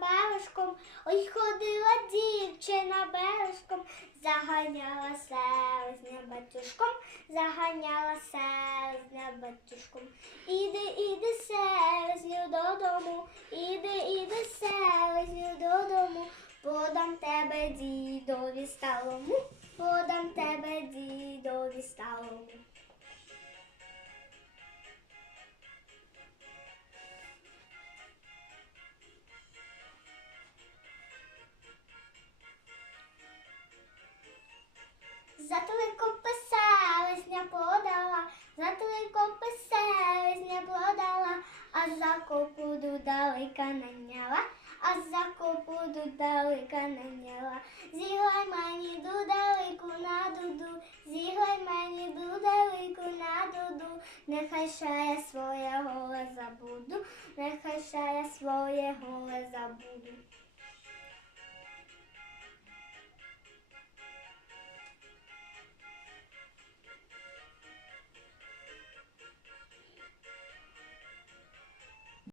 бережком, ой ходила дівчина бережком, заганяла селезня батюшком, заганяла селезня батюшком. Іди, іди, селезню додому, іди, іди, селезню додому, подам тебе дідові сталому, подам тебе дідові сталому. За копи селезня подала, за три копи селезня подала, а за копу дудалика наняла, а за копу дудалика наняла. Зігай мені дудалику на дуду, зігай мені дудалику на дуду, нехай ще я своє голе забуду, нехай ще я своє голе забуду.